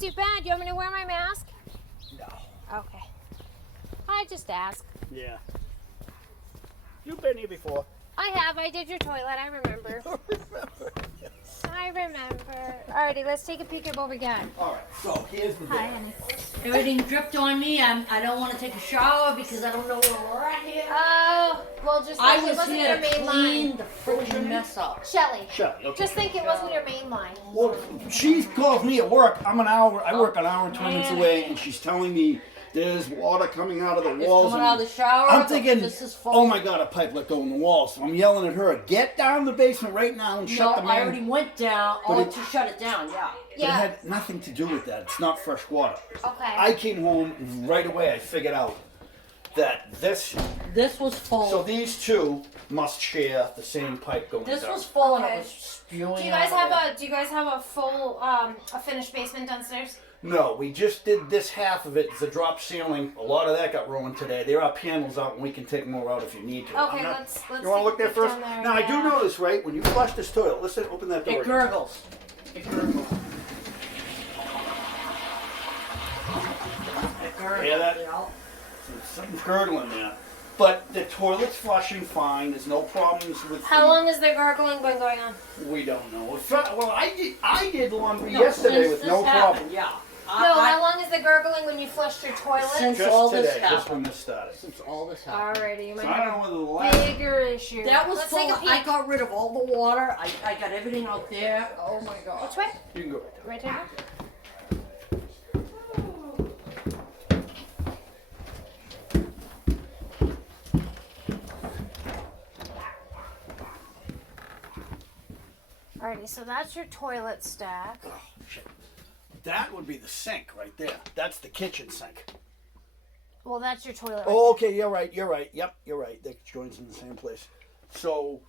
not too bad. You want me to wear my mask? No. Okay. I just asked. Yeah. You've been here before. I have. I did your toilet. I remember. I remember. Alrighty, let's take a peek at what we got. Alright, so here's the deal. Hi, honey. Everything dripped on me. I don't want to take a shower because I don't know where we're at here. Oh, well, just I think it was wasn't here your to main clean line. the freaking mess up. Shelly. Shut okay. Just think it wasn't your main line. Well, she calls me at work. I work an hour and 20 minutes away, and she's telling me there's water coming out of the walls. It's coming out of the shower. I'm thinking, this is full. oh my God, a pipe let go in the wall. So I'm yelling at her, get down the basement right now and shut the man. I already went down. To shut it down, yeah. But it had nothing to do with that. It's not fresh water. Okay. I came home right away. I figured out that this was full. So these two must share the same pipe going This down. was full and Okay. it was spewing. Do you guys have a full a finished basement downstairs? No, we just did this half of it. It's a drop ceiling. A lot of that got ruined today. There are panels out, and we can take more out if you need to. Okay, let's. You want to look there first? There, Now I do notice, right? When you flush this toilet, listen, open that door. It gurgles. It gurgles. Hear that? Something's gurgling there. But the toilet's flushing fine. There's no problems with. How long has the gargling been going on? We don't know. Well, I did laundry yesterday with no problem. Yeah. How long is the gurgling when you flushed your toilet? Since Just all today, this just happened. when this started. Since all this happened. Alrighty, you might So I have don't know a whether the last. bigger issue. That was Let's full. take a peek. I got rid of all the water. I got everything out there. Oh my God. Which way? You can go right there. Right there. Alrighty, so that's your toilet stack. Oh, shit. That would be the sink right there. That's the kitchen sink. Well, that's your toilet. Oh, okay, you're right. Yep, you're right. That joins in the same place. So,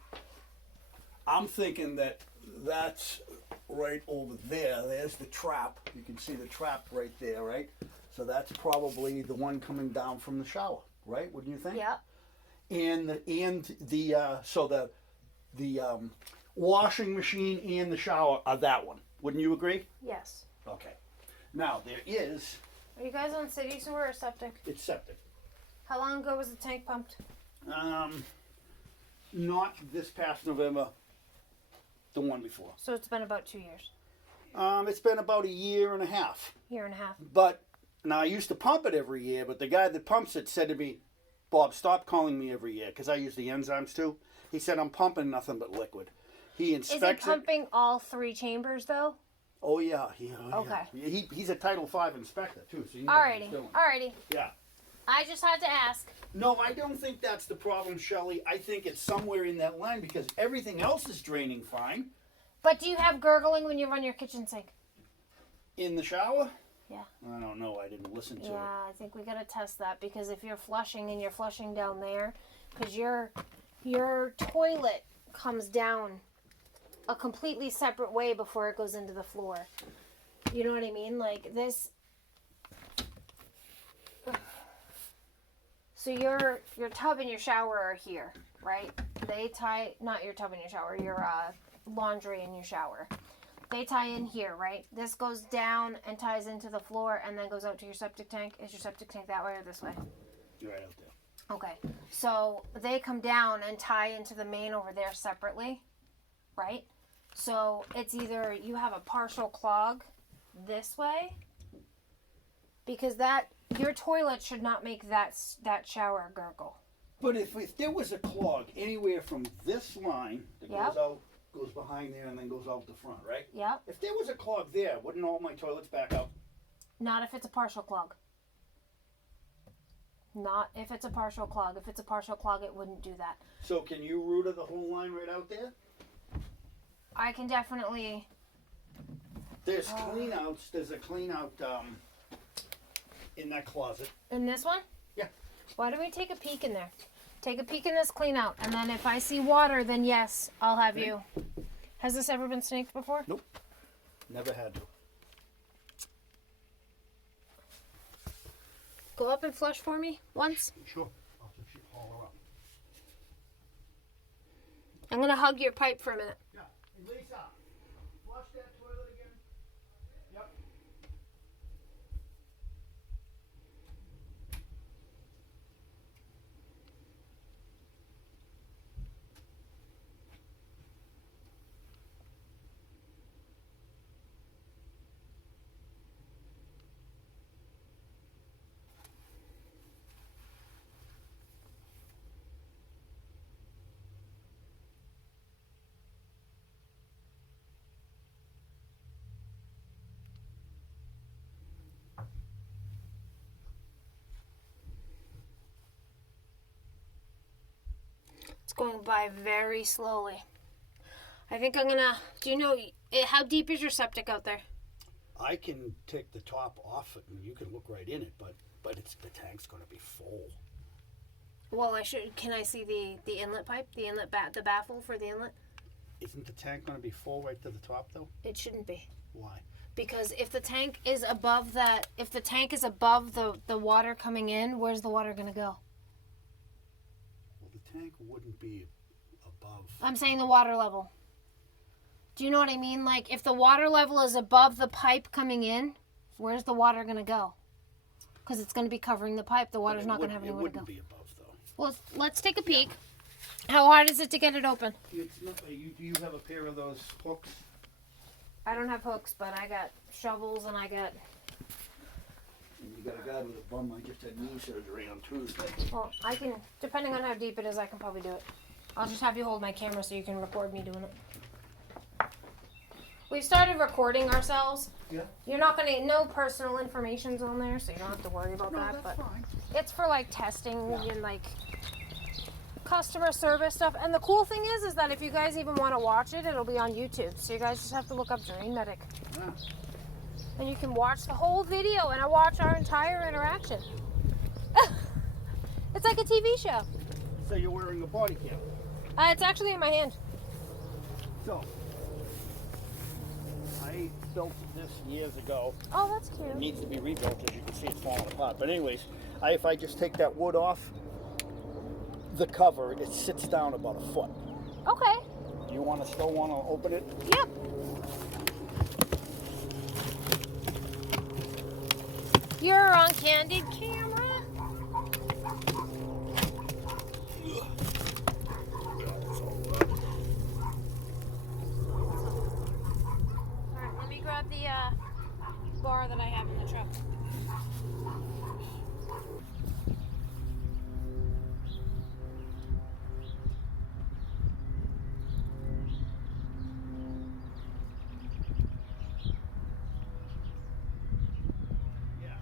I'm thinking that that's right over there. There's the trap. You can see the trap right there, right? So that's probably the one coming down from the shower, right? Wouldn't you think? Yep. And the washing machine and the shower are that one. Wouldn't you agree? Yes. Okay. Now there is. Are you guys on city sewer or septic? It's septic. How long ago was the tank pumped? Not this past November. The one before. So it's been about 2 years. It's been about a year and a half. Year and a half. But now I used to pump it every year, but the guy that pumps it said to me, "Bob, stop calling me every year," because I use the enzymes too. He said I'm pumping nothing but liquid. He inspects Is he pumping all 3 chambers though? Oh yeah, Okay. Yeah. He's a Title V inspector too, so he knows what he's doing. Alrighty. Yeah. I just had to ask. No, I don't think that's the problem, Shelley. I think it's somewhere in that line because everything else is draining fine. But do you have gurgling when you run your kitchen sink? In the shower? Yeah. I don't know. I didn't listen to it. Yeah, I think we gotta test that because if you're flushing and you're flushing down there, because your toilet comes down a completely separate way before it goes into the floor. You know what I mean? Like this. So your tub and your shower are here, right? They tie, not your tub and your shower, your laundry and your shower. They tie in here, right? This goes down and ties into the floor and then goes out to your septic tank. Is your septic tank that way or this way? You're right out there. Okay. So they come down and tie into the main over there separately, right? So it's either you have a partial clog this way, because your toilet should not make that shower gurgle. But if there was a clog anywhere from this line that goes out, goes behind there, and then goes out the front, right? Yep. If there was a clog there, wouldn't all my toilets back up? Not if it's a partial clog. Not if it's a partial clog. If it's a partial clog, it wouldn't do that. So can you router the whole line right out there? I can definitely. There's cleanouts. There's a cleanout in that closet. In this one? Yeah. Why don't we take a peek in there? Take a peek in this clean out, and then if I see water, then yes, I'll have you. Has this ever been snaked before? Nope. Never had to. Go up and flush for me once. Sure. I'll just haul her up. I'm gonna hug your pipe for a minute. Yeah. Hey, Lisa, flush that toilet again. Yep. going by very slowly. I think I'm gonna. Do you know how deep is your septic out there? I can take the top off it and you can look right in it, but the tank's going to be full. Well, I should. Can I see the inlet pipe, the inlet the baffle for the inlet? Isn't the tank going to be full right to the top though? It shouldn't be. Why? Because if the tank is above that, if the tank is above the water coming in, where's the water gonna go? Well, the tank wouldn't be above. I'm saying the water level. Do you know what I mean? Like, if the water level is above the pipe coming in, where's the water gonna go? Because it's gonna be covering the pipe. The water's not gonna have anywhere to go. It wouldn't be above though. Well, let's take a peek. How hard is it to get it open? Do you have a pair of those hooks? I don't have hooks, but I got shovels and I got. You got a guy with a bum. I just had knee surgery on Tuesday. Well, I can, depending on how deep it is, I can probably do it. I'll just have you hold my camera so you can record me doing it. We've started recording ourselves. Yeah. You're not gonna, no personal information's on there, so you don't have to worry about that. That's But fine. it's for like testing and like customer service stuff. And the cool thing is that if you guys even want to watch it, it'll be on YouTube. So you guys just have to look up Drain Addict. Yeah. And you can watch the whole video and I watch our entire interaction. It's like a TV show. So you're wearing a body cam. It's actually in my hand. So, I built this years ago. Oh, that's It cute. needs to be rebuilt. As you can see, it's falling apart. But anyways, if I just take that wood off, the cover, it sits down about a foot. Okay. You still want to open it? Yep. You're on candid camera. Alright, let me grab the bar that I have in the truck. Yeah.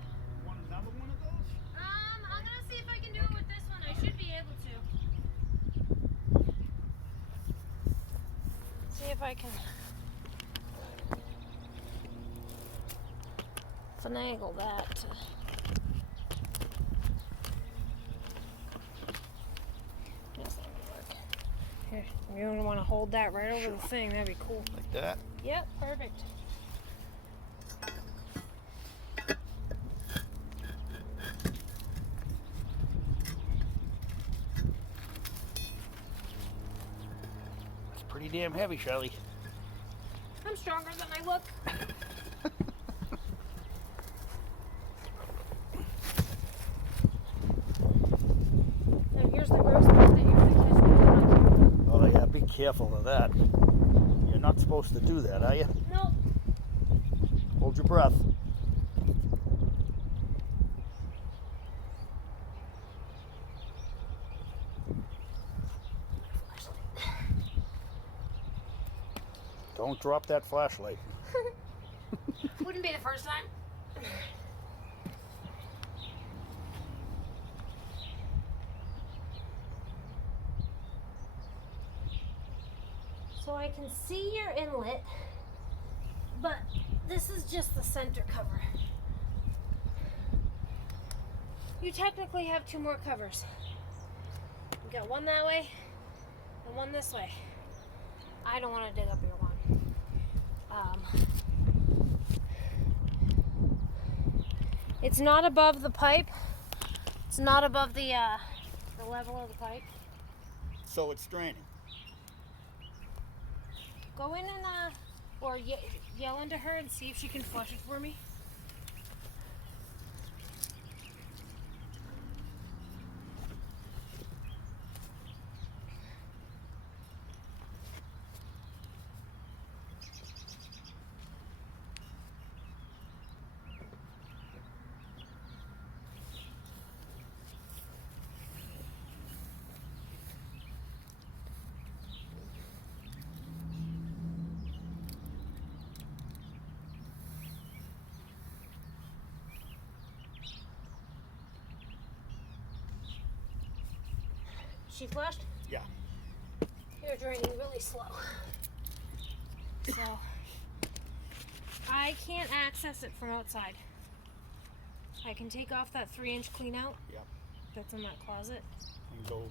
Want another one of those? I'm gonna see if I can do it with this one. I should be able to. See if I can finagle that. That's not gonna work. Here, you don't want to hold that right over the thing. That'd be cool. Like that? Yep, perfect. It's pretty damn heavy, Shelly. I'm stronger than I look. Now here's the gross part that you're gonna catch me on. Oh yeah, be careful of that. You're not supposed to do that, are you? Nope. Hold your breath. Don't drop that flashlight. Wouldn't be the first time. So I can see your inlet, but this is just the center cover. You technically have two more covers. You got one that way and one this way. I don't want to dig up your one. It's not above the pipe. It's not above the level of the pipe. So it's draining. Go in and or yell into her and see if she can flush it for me. She flushed? Yeah. You're draining really slow. So, I can't access it from outside. I can take off that 3-inch clean out. Yep. That's in that closet. And go.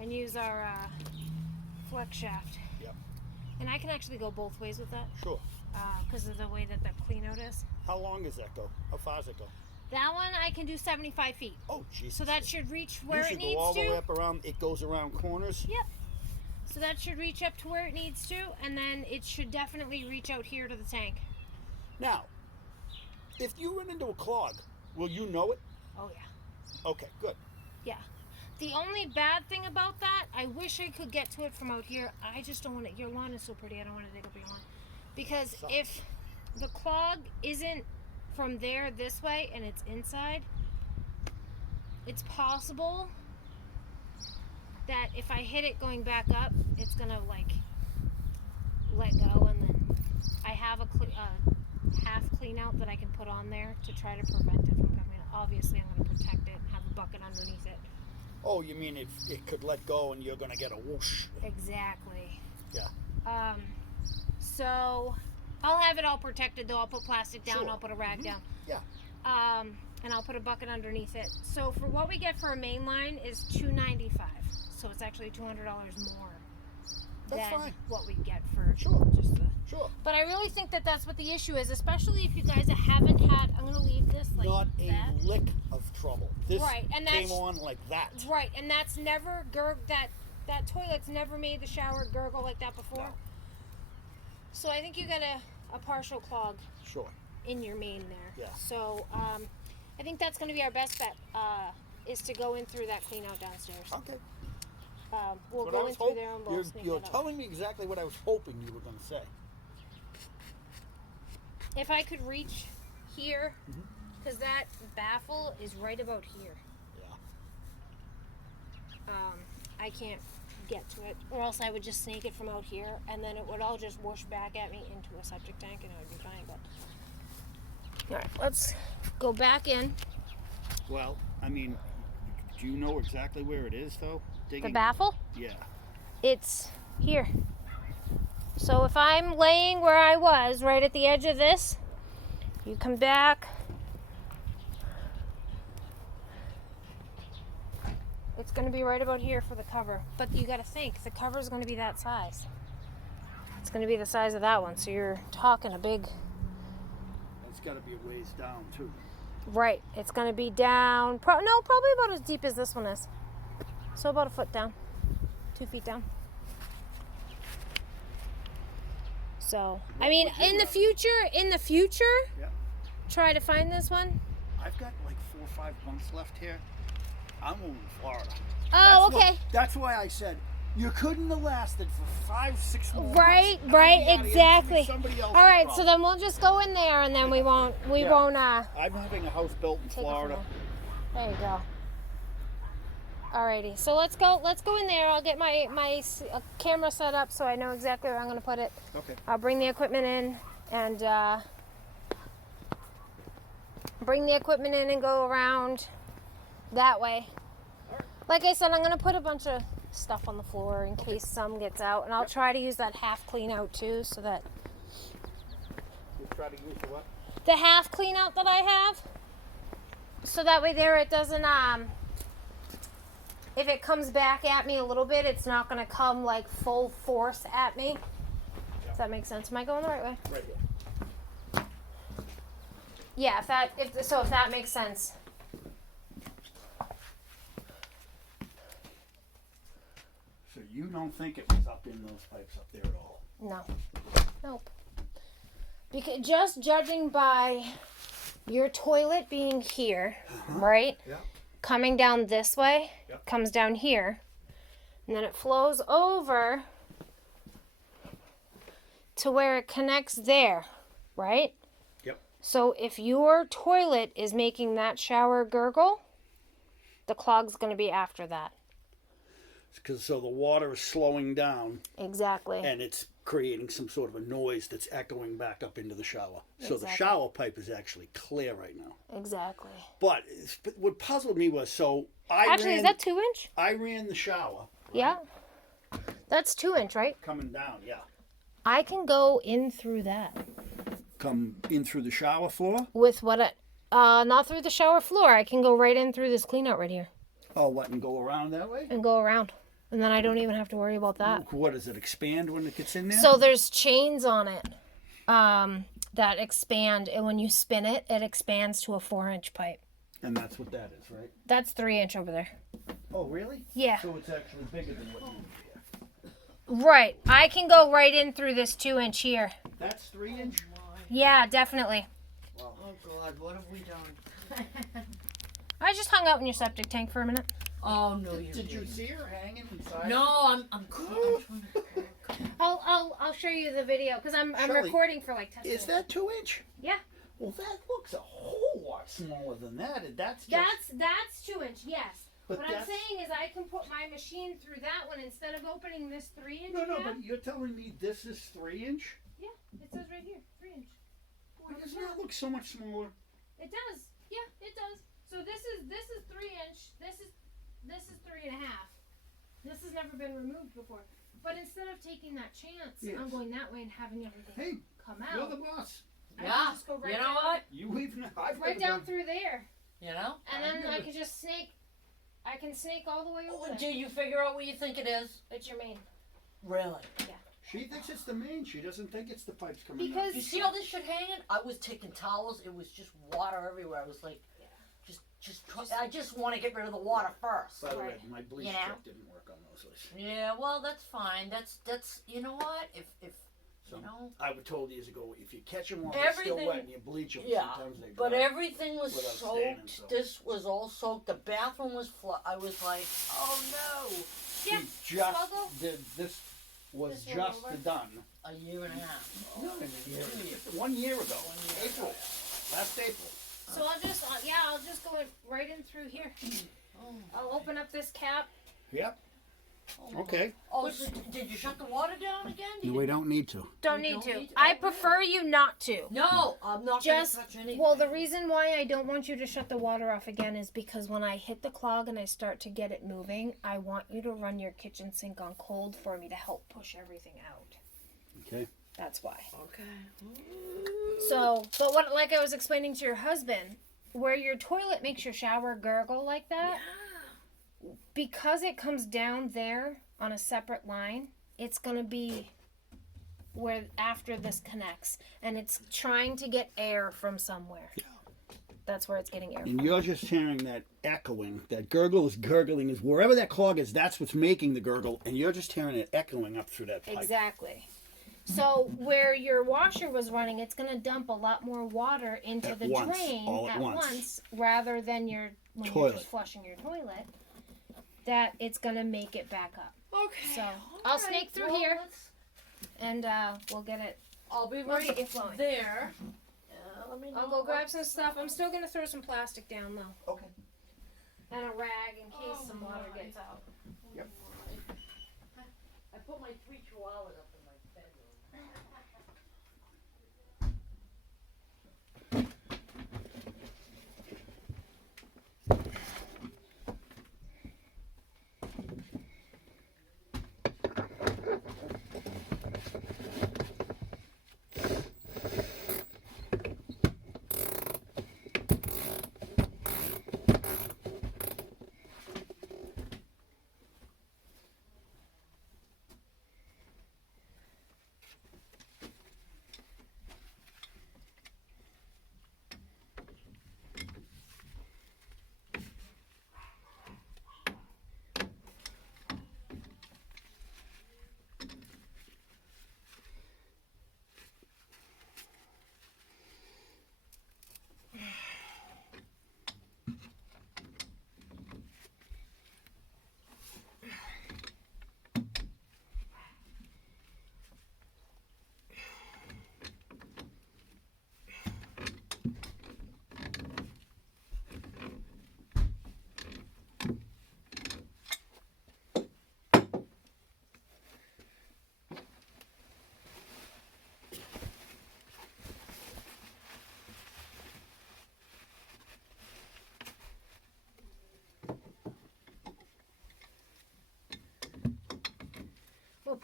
And use our flex shaft. Yep. And I can actually go both ways with that. Sure. Because of the way that the clean out is. How long does that go? How far does it go? That one I can do 75 feet. Oh, Jesus. So that should reach where you it should needs go all to. the way up around. It goes around corners. Yep. So that should reach up to where it needs to, and then it should definitely reach out here to the tank. Now, if you run into a clog, will you know it? Oh yeah. Okay, good. Yeah. The only bad thing about that, I wish I could get to it from out here. I just don't want it. Your lawn is so pretty. I don't want to dig up your lawn. Because if the clog isn't from there this way and it's inside, it's possible that if I hit it going back up, it's gonna like let go, and then I have a half clean out that I can put on there to try to prevent it from coming. Obviously, I'm gonna protect it and have a bucket underneath it. Oh, you mean it could let go and you're gonna get a whoosh? Exactly. Yeah. So I'll have it all protected though. I'll put plastic down. Sure. I'll put a rag down. Yeah. And I'll put a bucket underneath it. So for what we get for a main line is $295. So it's actually $200 more That's than fine. what we get for Sure. just the. Sure. But I really think that that's what the issue is, especially if you guys haven't had. I'm gonna leave this like Not a that. lick of trouble. This Right, and came that's- on like that. Right, and that's never that toilet's never made the shower gurgle like that before. No. So I think you got a partial clog Sure. in your main there. Yeah. So I think that's going to be our best bet is to go in through that clean out downstairs. Okay. We'll What I go was in through there and we'll sneak You're it up. telling me exactly what I was hoping you were going to say. If I could reach here, Mm-hmm. because that baffle is right about here. Yeah. I can't get to it, or else I would just snake it from out here, and then it would all just whoosh back at me into a septic tank, and I would be fine. But all right, let's go back in. Well, I mean, do you know exactly where it is, though? The baffle? Yeah. It's here. So if I'm laying where I was, right at the edge of this, you come back. It's going to be right about here for the cover. But you got to think, the cover is going to be that size. It's going to be the size of that one. So you're talking a big... It's got to be a ways down, too. Right. It's going to be down... probably about as deep as this one is. So about a foot down. 2 feet down. So, I mean, in the future, Yeah. try to find this one. I've got like 4 or 5 months left here. I'm moving to Florida. Oh, okay. That's why I said you couldn't have lasted for 5, 6 more Right, months. right, I'd be out of here. This would be exactly. somebody else's All right, so problem. then we'll just go in there, and then we won't. I'm having a house built in Take it from Florida. there you go. Alrighty, so let's go in there. I'll get my camera set up so I know exactly where I'm going to put it. Okay. I'll bring the equipment in and go around that way. Like I said, I'm going to put a bunch of stuff on the floor in case some gets out, and I'll try to use that half clean out too, so that You try to use the what? the half clean out that I have, so that way there it doesn't if it comes back at me a little bit, it's not going to come like full force at me. Does that make sense? Am I going the right way? Right here. Yeah, if that makes sense. So you don't think it was up in those pipes up there at all? No. Nope. Because just judging by your toilet being here, right? Yeah. Coming down this way, Yep. comes down here, and then it flows over to where it connects there, right? Yep. So if your toilet is making that shower gurgle, the clog's going to be after that. So the water is slowing down Exactly. and it's creating some sort of a noise that's echoing back up into the shower. So the Exactly. shower pipe is actually clear right now. Exactly. But what puzzled me was, so Actually, is that 2 inch? I ran the shower. Yeah. That's 2 inch, right? coming down. Yeah. I can go in through that. Come in through the shower floor. With what not through the shower floor. I can go right in through this clean out right here. Oh, what, and go around that way? And go around. And then I don't even have to worry about that. What does it expand when it gets in there? So there's chains on it that expand, and when you spin it, it expands to a 4-inch pipe. And that's what that is, right? That's 3-inch over there. Oh, really? Yeah. So it's actually bigger than what you need here. Right. I can go right in through this 2-inch here. That's 3-inch? Yeah, definitely. Oh God, what have we done? I just hung out in your septic tank for a minute. Oh no, you Did you didn't. see her hanging inside? No, I'm trying to. I'll show you the video because I'm Shirley, recording for like 10 Is minutes. that 2-inch? Yeah. Well, that looks a whole lot smaller than that. And that's just... That's 2-inch, yes. But What I'm that's- saying is I can put my machine through that one instead of opening this 3-inch. No, cap. but you're telling me this is 3-inch? Yeah, it says right here, 3-inch. Why doesn't that look so much smaller? It does. Yeah, it does. So this is 3-inch. This is 3.5. This has never been removed before. But instead of taking that chance, Yes. I'm going that way and having everything Hey, come you're out. the boss. I Yeah. can just go right You know down, what? You even I've right never down done- through there, You know. and I've then I never- can just snake. I can snake all the way over Do there. you figure out what you think it is? It's your main. Really? She thinks it's the main. She doesn't think it's the pipes coming out. Because You see all this shit hanging? I was taking towels. It was just water everywhere. I was like, I just want to get rid of the water first. By the way, Right. my bleach You know? strip didn't work on those ones. Yeah, well, that's fine. That's you know what? If So you know. I was told years ago, if you catch them while they're still Everything- wet and you bleach them, Yeah, sometimes they but dry. everything was without staining, soaked. so. This was all soaked. The bathroom was I was like, oh no. Yeah, She just struggle. did this. Was This one just over? done. A year and a half. No, 1 year ago. April. Last April. So I'll just go right in through here. I'll open up this cap. Yep. Okay. Oh, so did you shut the water down again? Did We you- don't need to. Don't You need don't to. need to? I Oh, prefer you not to. No, I'm not Just gonna touch anything. well, the reason why I don't want you to shut the water off again is because when I hit the clog and I start to get it moving, I want you to run your kitchen sink on cold for me to help push everything out. Okay. That's why. Okay. So, but what, like I was explaining to your husband, where your toilet makes your shower gurgle like that, because it comes down there on a separate line, it's gonna be where after this connects, and it's trying to get air from somewhere. That's where it's getting air And from. you're just hearing that echoing, that gurgle is gurgling, is wherever that clog is, that's what's making the gurgle, and you're just hearing it echoing up through that pipe. Exactly. So where your washer was running, it's gonna dump a lot more water into At the once, drain all at once. rather than when you're Toilet. just flushing your toilet. That it's gonna make it back up. Okay. So all I'll right, snake through well, here, let's- and we'll get it. I'll be We'll right get you flowing. there. Let me know I'll go what- grab some stuff. I'm still gonna throw some plastic down though, Okay. and a rag in case Oh, some water my. gets out. Yep. I put my 3 chihuahuas up in my bedroom.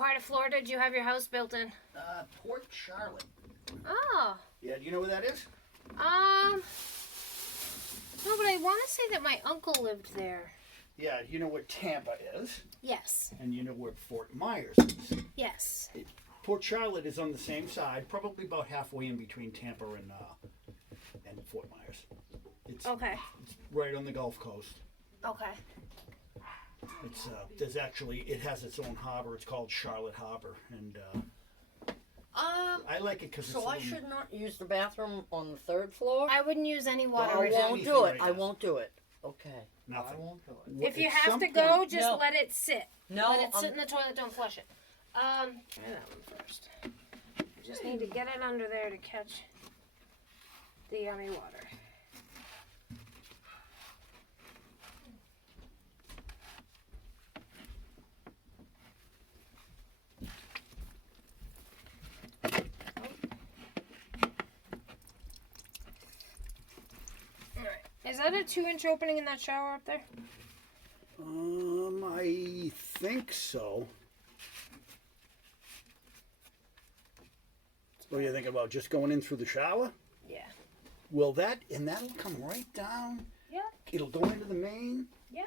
part of Florida did you have your house built in? Port Charlotte. Oh. Yeah, do you know where that is? No, but I want to say that my uncle lived there. Yeah, you know where Tampa is, Yes. and you know where Fort Myers is. Yes. Port Charlotte is on the same side, probably about halfway in between Tampa and Fort Myers. It's right on the Gulf Coast. Okay. It's it has its own harbor. It's called Charlotte Harbor, and I like it because So I should not use the bathroom on the 3rd floor? I wouldn't use any water. Don't I use won't anything do it. right I now. won't do it. Okay. Nothing. I won't do it. If you At have some to go, point- just No. let it sit. No, Let it sit in the toilet. Don't flush it. Try that one first. I just need to get it under there to catch the yummy water. Alright. Is that a 2-inch opening in that shower up there? I think so. What do you think about just going in through the shower? Yeah. Will that'll come right down. Yeah. It'll go into the main. Yeah.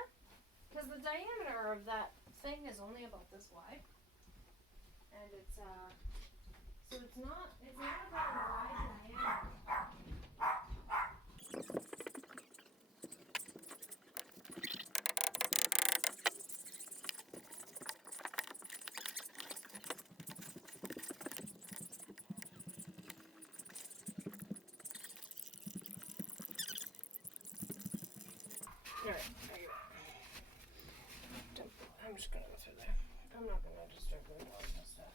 Because the diameter of that thing is only about this wide. And it's, so it's not about a wide diameter. Alright, there you go. I'm just gonna go through there. I'm not gonna disturb the dogs and stuff.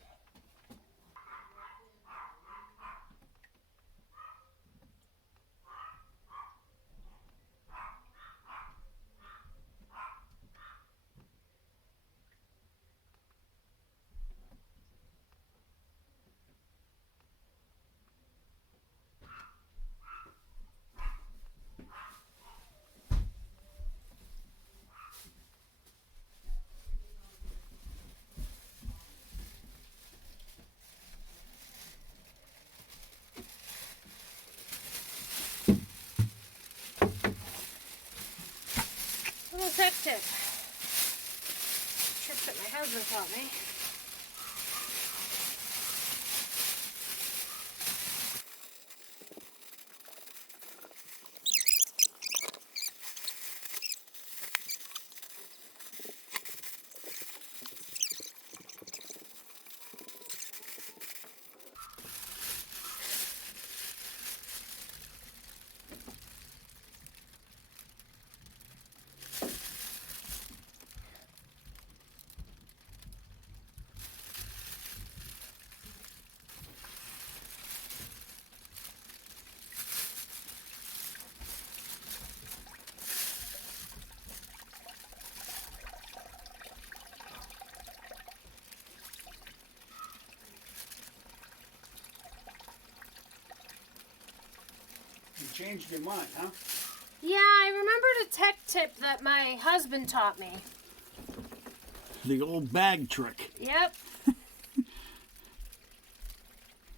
Little tip tip. Trick that my husband taught me. You changed your mind, huh? Yeah, I remembered a tech tip that my husband taught me. The old bag trick. Yep.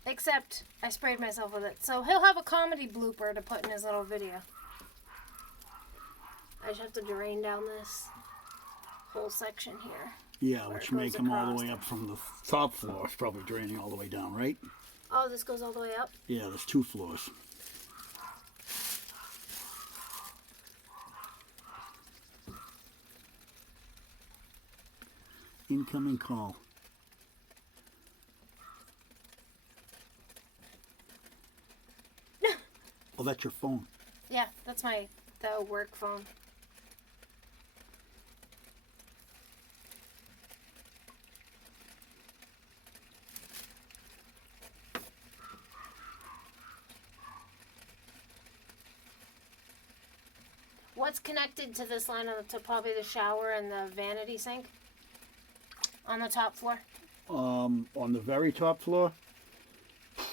Except I sprayed myself with it. So he'll have a comedy blooper to put in his little video. I just have to drain down this whole section here. Yeah, Where which it may goes come all the across. way up from the top floor. It's probably draining all the way down, right? Oh, this goes all the way up? Yeah, there's 2 floors. Incoming call. Oh, that's your phone. Yeah, that's the work phone. What's connected to this line to probably the shower and the vanity sink on the top floor? On the very top floor,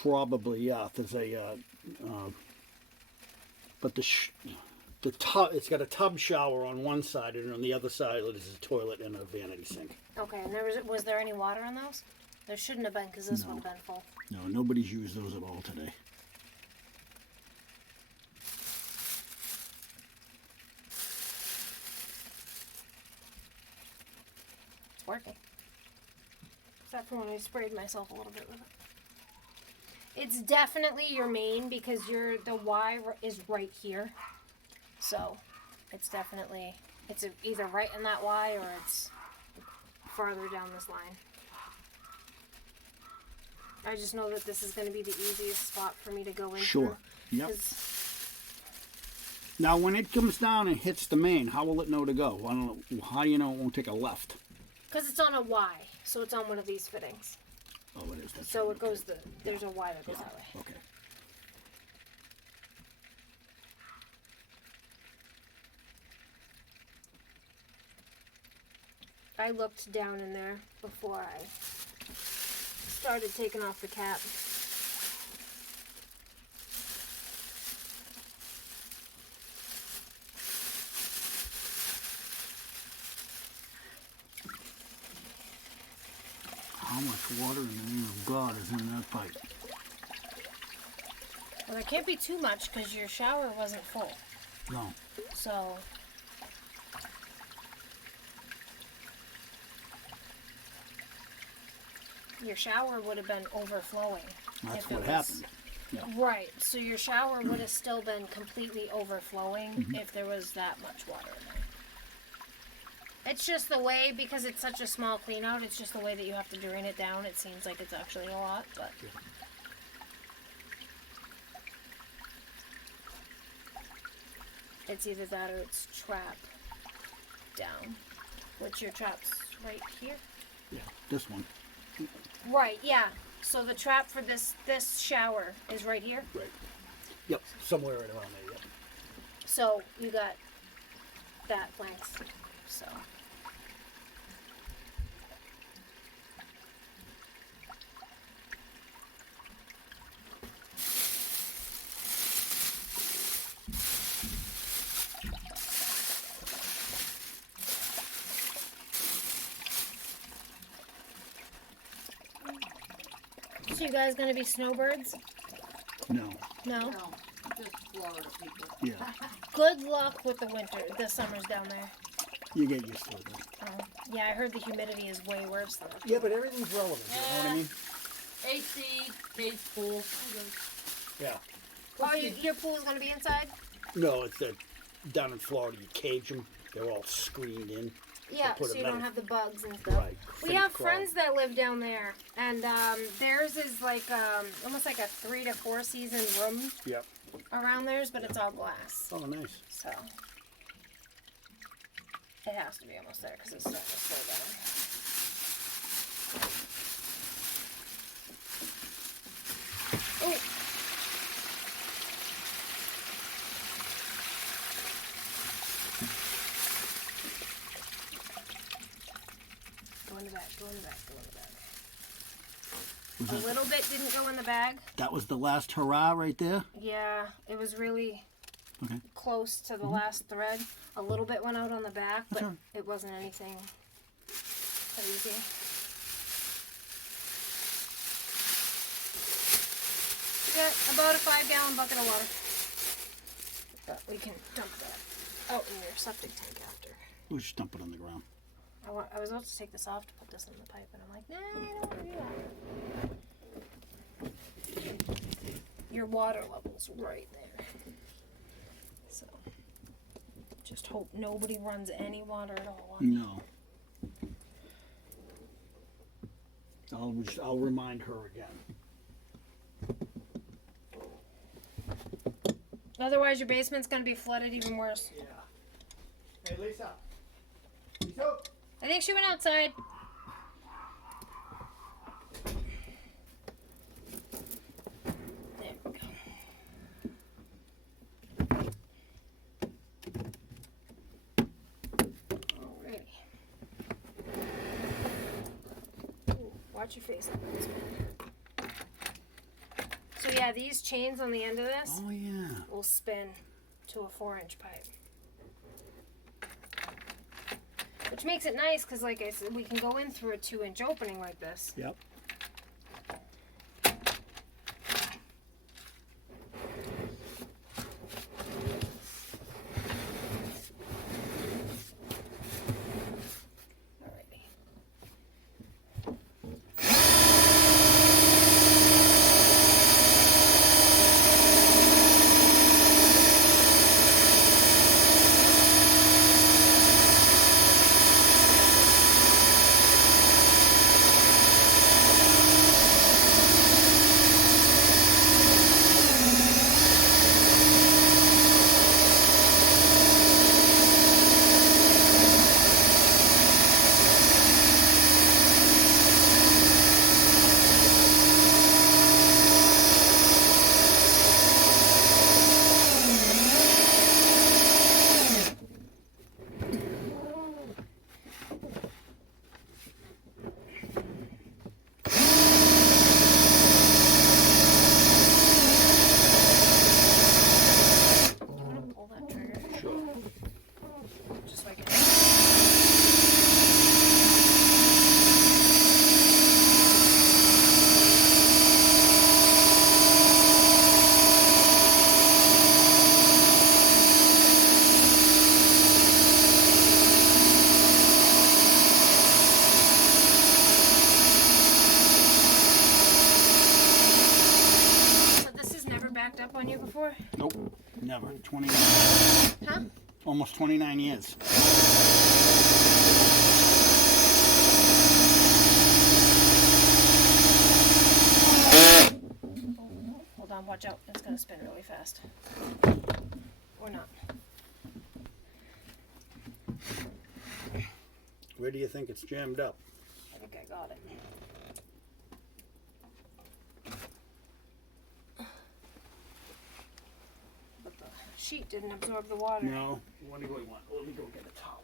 probably, yeah. There's a, but The tub, it's got a tub shower on one side, and on the other side is a toilet and a vanity sink. Okay, and was there any water in those? There shouldn't have been, because this No. would have been full. No, nobody's used those at all today. It's working. Except for when I sprayed myself a little bit with it. It's definitely your main, because the Y is right here. So, it's definitely, it's either right in that Y or it's farther down this line. I just know that this is going to be the easiest spot for me to go into. Sure. Yep. 'Cause Now, when it comes down and hits the main, how will it know to go? I don't know. How do you know it won't take a left? it's on a Y, so it's on one of these fittings. Oh, it is. That's So right. it goes there's a Y that goes that way. Okay. I looked down in there before I started taking off the cap. How much water in the name of God is in that pipe? Well, there can't be too much because your shower wasn't full. No. So, your shower would have been overflowing. That's if it what was- happened. Yeah. Right. So your shower would have still been completely overflowing Mm-hmm. if there was that much water in there. It's just the way, because it's such a small clean out, it's just the way that you have to drain it down. It seems like it's actually a lot, but... It's either that or it's trap down. Which your trap's right here? Yeah. This one. Right, yeah. So the trap for this shower is right here. Right. Yep. Somewhere right around there. Yep. So you got that length. So So you guys gonna be snowbirds? No. No? No, just Florida people. Yeah. Good luck with the winter, the summers down there. You get used to it. Though. Yeah, I heard the humidity is way worse there. Yeah, but everything's relevant. You know what I mean? AC, cage pool. Yeah. Oh, your pool's gonna be inside? No, it's that down in Florida you cage them. They're all screened in. Yeah, put so a you don't metal- have the bugs and stuff. Right. We Fake have crawl. friends that live down there, and theirs is like almost like a 3 to 4 season room Yep. around theirs, but it's all glass. Oh, nice. So it has to be almost there because it's starting to slow down. Oh. Go in the bag, go in the bag, go in the bag. Was A that, little bit didn't go in the bag. that was the last hurrah right there? Yeah, it was really Okay. close to the last thread. A little bit went out on the back, but all right. it wasn't anything crazy. We got about a 5-gallon bucket of water. But we can dump that out in your septic tank after. We'll just dump it on the ground. I was about to take this off to put this in the pipe, and I'm like, nah, I don't want to do that. Your water level's right there. So, just hope nobody runs any water at all. No. I'll remind her again. Otherwise, your basement's going to be flooded even worse. Yeah. Hey, Lisa. Lisa. I think she went outside. There we go. Alrighty. Ooh, watch your face on this one. So yeah, these chains on the end of this Oh, yeah. will spin. to a 4-inch pipe. Which makes it nice because, like I said, we can go in through a 2-inch opening like this. Yep. Alrighty. Pull that trigger. Sure. Just like it. So this has never backed up on you before? Nope. Never. 29. Huh? Almost 29 years. Hold on, watch out. It's gonna spin really fast. Or not. Where do you think it's jammed up? I think I got it. But the sheet didn't absorb the water. No. What do we want? Let me go get a towel.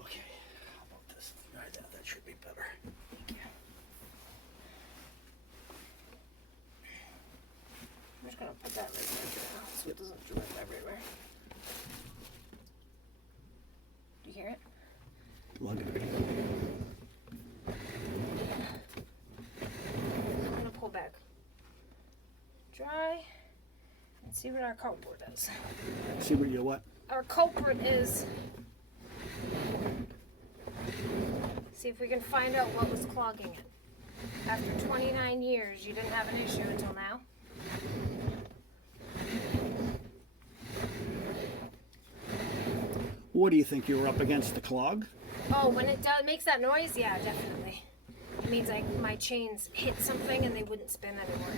Okay. How about this? Right, that should be better. Thank you. I'm just gonna put that right there so it doesn't drip everywhere. Do you hear it? Plug it. I'm gonna pull back. Dry. And see what our culprit is. See what you what? Our culprit is. See if we can find out what was clogging it. After 29 years, you didn't have an issue until now. What do you think? You were up against the clog? Oh, when it makes that noise, yeah, definitely. It means like my chains hit something and they wouldn't spin anymore.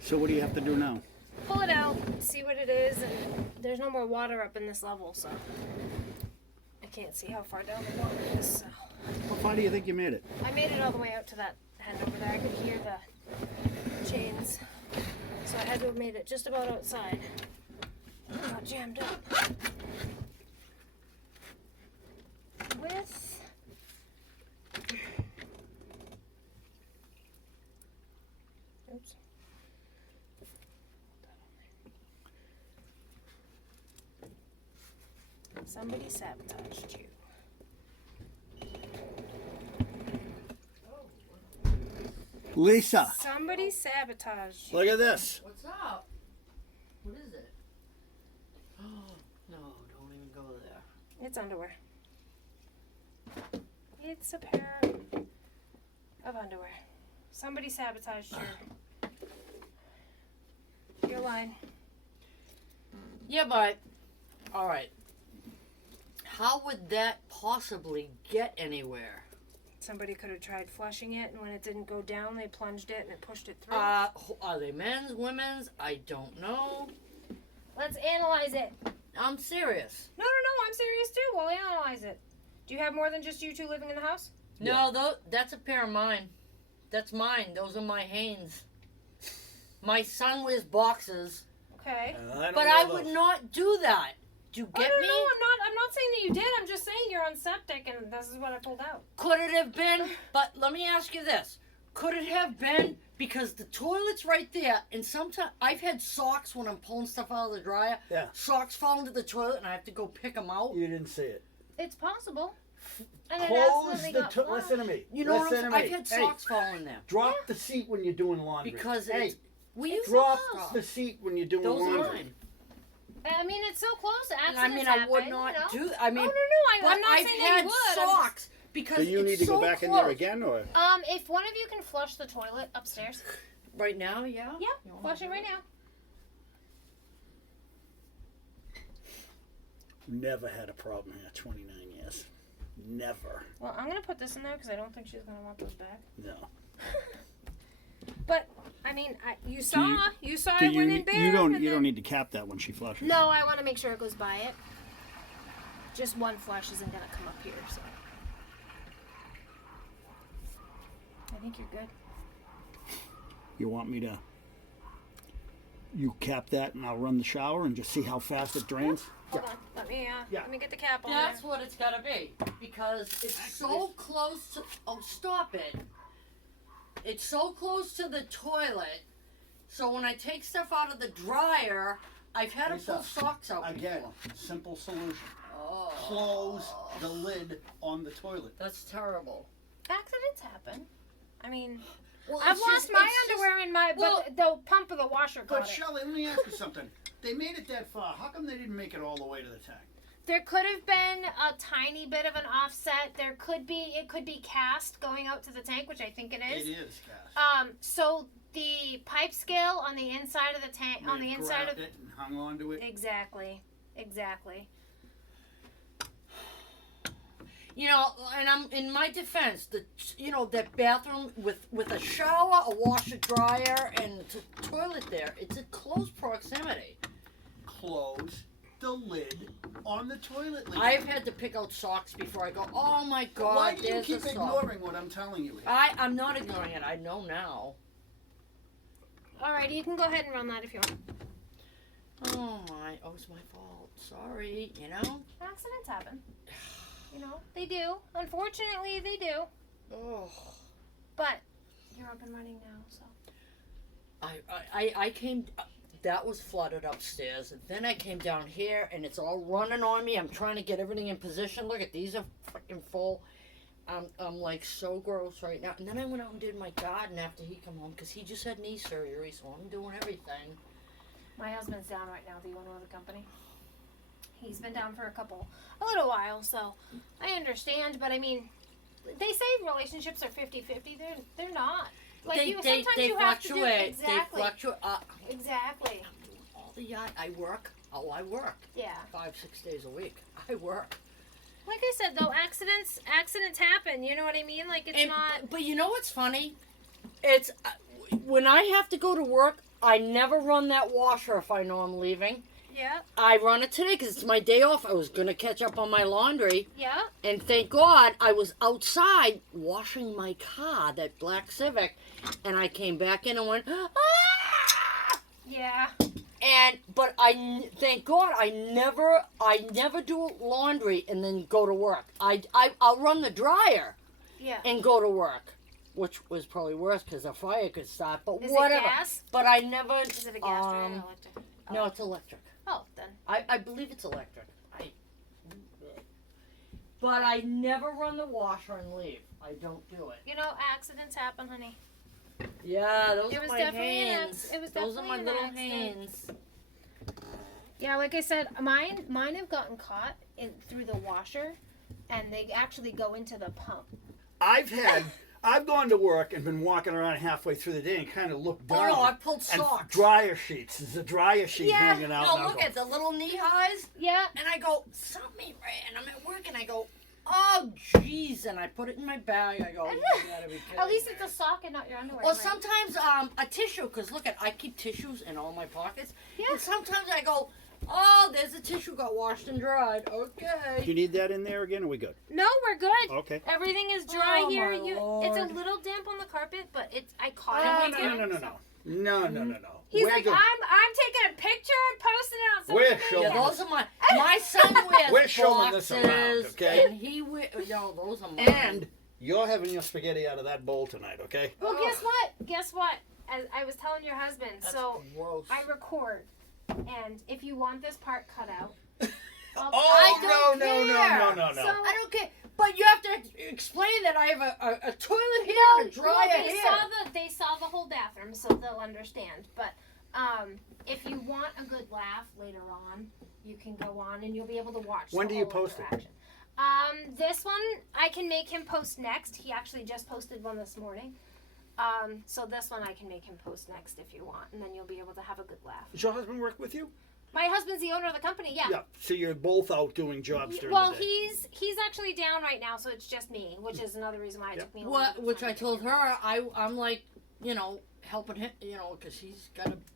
So what do you have to do now? Pull it out, see what it is, and there's no more water up in this level, so I can't see how far down the water is. So. How far do you think you made it? I made it all the way out to that head over there. I could hear the chains, so I had to have made it just about outside. Got jammed up. With oops. Somebody sabotaged you. Lisa, Somebody sabotaged you. look at this. What's up? What is it? Oh, no, don't even go there. It's underwear. It's a pair of underwear. Somebody sabotaged your line. Yeah, but, alright. How would that possibly get anywhere? Somebody could have tried flushing it, and when it didn't go down, they plunged it and it pushed it through. Are they men's, women's? I don't know. analyze it. I'm serious. No, I'm serious too. We'll analyze it. Do you have more than just you two living in the house? No, that's a pair of mine. That's mine. Those are my Hanes. My son wears boxers. Okay. But I would not do that. Do you get me? No, I'm not saying that you did. I'm just saying you're on septic, and this is what I pulled out. Could it have been? But let me ask you this: could it have been because the toilet's right there, and sometimes I've had socks when I'm pulling stuff out of the dryer. Yeah. Socks fall into the toilet, and I have to go pick them out. You didn't see it. It's possible. And it Close accidentally the got toilet. Listen to me. You know what Listen I'm to saying? me. I've had socks fall in there. Drop the seat when you're doing laundry. Because hey, it's... We use drop socks. the seat when you're doing Those are laundry. mine. I mean, it's so close. Accidents I mean, I would happen, not you know? do... I mean... I'm but not I've saying had that you would. socks because So you it's need to so go back in close. there again, or? If one of you can flush the toilet upstairs. Right now, yeah? Yeah, You want flush to it do right now. Never had a problem here. 29 years. Never. Well, I'm going to put this in there because I don't think she's going to want those back. No. But, I mean, you saw Do I went in bare. you don't and you then- don't need to cap that when she flushes. No, I want to make sure it goes by it. Just one flush isn't going to come up here, so. I think you're good. You want me to? You cap that, and I'll run the shower and just see how fast it drains. Hold on. Let me get the cap on That's there. what it's got to be. Because it's so close to... Oh, stop it. It's so close to the toilet. So when I take stuff out of the dryer, I've had to Lisa, pull socks out Again, before. simple solution. Oh. Close the lid on the toilet. That's terrible. Accidents happen. I mean, Well, I've it's lost just- my it's just- underwear in my, well- but the pump of the washer But got it. Shelley, let me ask you something. They made it that far. How come they didn't make it all the way to the tank? There could have been a tiny bit of an offset. It could be cast going out to the tank, which I think it is. It is, Cass. So the pipe scale on the inside of the tank, on the They inside of grabbed it and hung on to it. exactly. You know, and I'm in my defense. That bathroom with a shower, a washer, dryer, and the toilet there. It's a close proximity. Close the lid on the toilet lid. I've had to pick out socks before I go. Oh my God! Why do you there's keep a sock. ignoring what I'm telling you here? I'm not ignoring it. I know now. All right, you can go ahead and run that if you want. Oh my! Oh, it's my fault. Sorry. You know. Accidents happen. You know, they do. Unfortunately, they do. Oh. But you're up and running now, so. I came. That was flooded upstairs. And then I came down here, and it's all running on me. I'm trying to get everything in position. Look at these are freaking full. I'm like so gross right now. And then I went out and did my garden after he come home because he just had knee surgery, so I'm doing everything. My husband's down right now, the owner of the company. He's been down for a little while, so I understand. But I mean, they say relationships are 50-50. They're not. Like They sometimes you have to do fluctuate. exactly. They fluctuate. Exactly. I'm doing all the yard. I work. Oh, I work. Yeah. 5-6 days a week. I work. Like I said, though, accidents happen. You know what I mean? Like it's not. But you know what's funny? It's when I have to go to work. I never run that washer if I know I'm leaving. Yeah. I run it today because it's my day off. I was gonna catch up on my laundry. Yeah. And thank God I was outside washing my car, that black Civic, and I came back in and went, ah! Yeah. But thank God I never do laundry and then go to work. I'll run the dryer Yeah. and go to work, which was probably worse because a fire could start. But Is whatever. it gas? But I never. Is it a gas dryer or electric? No, it's electric. Oh, then. I believe it's electric. But I never run the washer and leave. I don't do it. You know, accidents happen, honey. Yeah, those It are was my definitely an hands. it was Those are definitely my an little accident. hands. Yeah, like I said, mine have gotten caught through the washer, and they actually go into the pump. I've gone to work and been walking around halfway through the day and kind of looked down. Oh no, I pulled and socks. dryer sheets. There's a dryer sheet Yeah. hanging out. No, and I look go, at the little knee highs. Yeah. And I go, something ain't right. And I'm at work and I go, oh jeez. And I put it in my bag. I go, you gotta be kidding At least me. it's a sock and not your underwear. Well, right? sometimes a tissue, because look at, I keep tissues in all my pockets. Yeah. And sometimes I go, oh there's the tissue got washed and dried. Do Okay. you need that in there again? Or are we good? No, we're good. Okay. Everything is dry Oh, here. my It's a Lord. little damp on the carpet, but I caught No, it. no, no, no, no, no, no, no, no. He's We're like, good. I'm taking a picture and posting it on social We're media. showing Yeah, those are my son wears We're showing this boxes, around, okay? and he no, those are mine. And you're having your spaghetti out of that bowl tonight, okay? Well, guess what? As I was telling your husband, That's so gross. I record, and if you want this part cut out, I'll- I Oh, don't no, care. no. So- I don't care. But you have to explain that I have a toilet here and a dryer they here. they saw the whole bathroom, so they'll understand. But if you want a good laugh later on, you can go on and you'll be able to watch. When the do you whole post it? interaction. This one I can make him post next. He actually just posted one this morning. So this one I can make him post next if you want, and then you'll be able to have a good laugh. Does your husband work with you? My husband's the owner of the company. Yeah. So you're both out doing jobs during Well, the day. he's actually down right now, so it's just me, which is another reason why it took me a little bit of Which time I to told get her, I'm like, helping him, because he's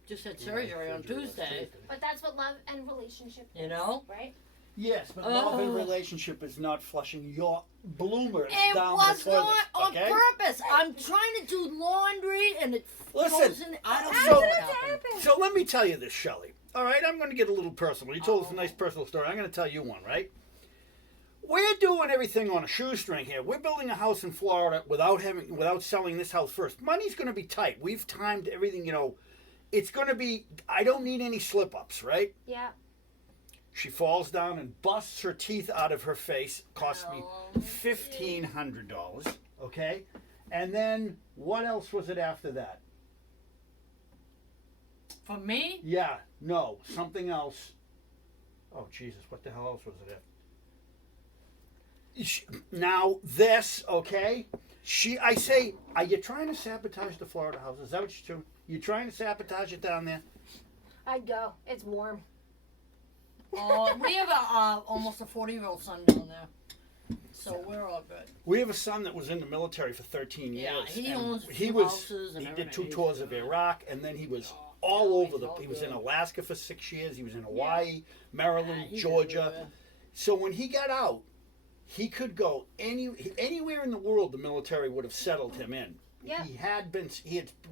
just had surgery on Tuesday. But that's what love and relationship is, You know? right? Yes, but love and relationship is not flushing your bloomers It down was the toilet. not on Okay? purpose. I'm trying to do laundry and it Listen, goes in. I don't so- know what happened. So let me tell you this, Shelley. All right, I'm going to get a little personal. You told us a nice personal story. I'm going to tell you one, right? We're doing everything on a shoestring here. We're building a house in Florida without selling this house first. Money's going to be tight. We've timed everything, It's going to be, I don't need any slip-ups, right? Yeah. She falls down and busts her teeth out of her face. Cost me $1,500, okay? And then what else was it after that? For me? Yeah, no, something else. Oh, Jesus, what the hell else was it? Now, this, okay? I say, are you trying to sabotage the Florida house? Is that what you're doing? You trying to sabotage it down there? I'd go. It's warm. We have almost a 40-year-old son down there. So we're all good. We have a son that was in the military for 13 years. Yeah, he and owns he two was houses and he did everything. 2 tours of Iraq, and then he was all over he was in Alaska for 6 years. He was in Hawaii, Maryland, Georgia. So when he got out, he could go anywhere in the world the military would have settled him in. Yeah. He had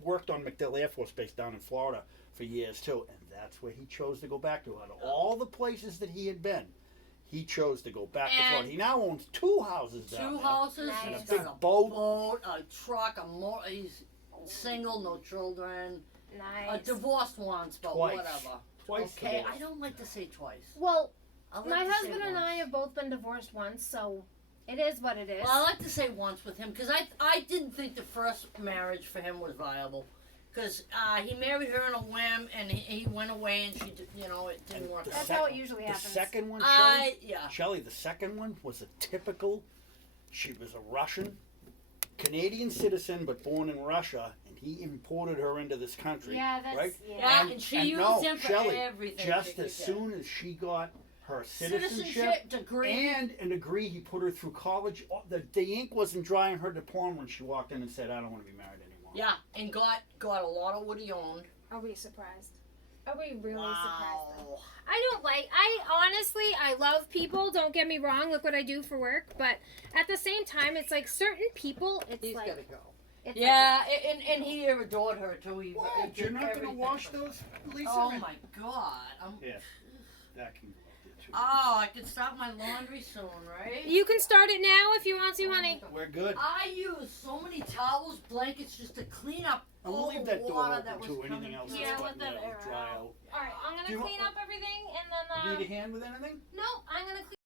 worked on MacDill Air Force Base down in Florida for years too, and that's where he chose to go back to. Out of all the places that he had been, he chose to go back to Florida. He now owns 2 houses down 2 there. houses, Nice. he's And a big got boat. a truck, he's single, no children. Nice. Divorced once, but Twice. whatever. Twice Okay, divorced. I don't like to say twice. Well, I like my to say husband and once. I have both been divorced once, so it is what it is. Well, I like to say once with him because I didn't think the first marriage for him was viable. Because he married her on a whim and he went away and it didn't work The out. That's how it usually happens. The second one, Yeah. Shelley, the second one was a typical. She was a Russian, Canadian citizen, but born in Russia, and he imported her into this country. Yeah, that's right. Yeah, and she used no, him for Shelley, everything. just she could as get. soon as she got her citizenship Citizenship degree. and a degree, he put her through college. The ink wasn't dry on her diploma when she walked in and said, "I don't want to be married anymore." Yeah, and got a lot of what he owned. Are we surprised? Are we really Wow. surprised? I love people, don't get me wrong, look what I do for work, but at the same time, it's like certain people, it's He's like... gotta go. It's Yeah, and he adored her too. He What? did You're not going to everything wash for- those, Lisa? Oh my God! Yeah, that can go up there too. Oh, I can start my laundry soon, right? You can start it now if you want to, honey. We're good. I use so many towels, blankets, just to clean up I'm all gonna leave the that door water that open was too. Anything coming else through. Yeah, that's let button that will air dry out. out. Alright, I'm Do gonna you clean want- up everything, and then, Need a hand with anything? no, I'm gonna clean...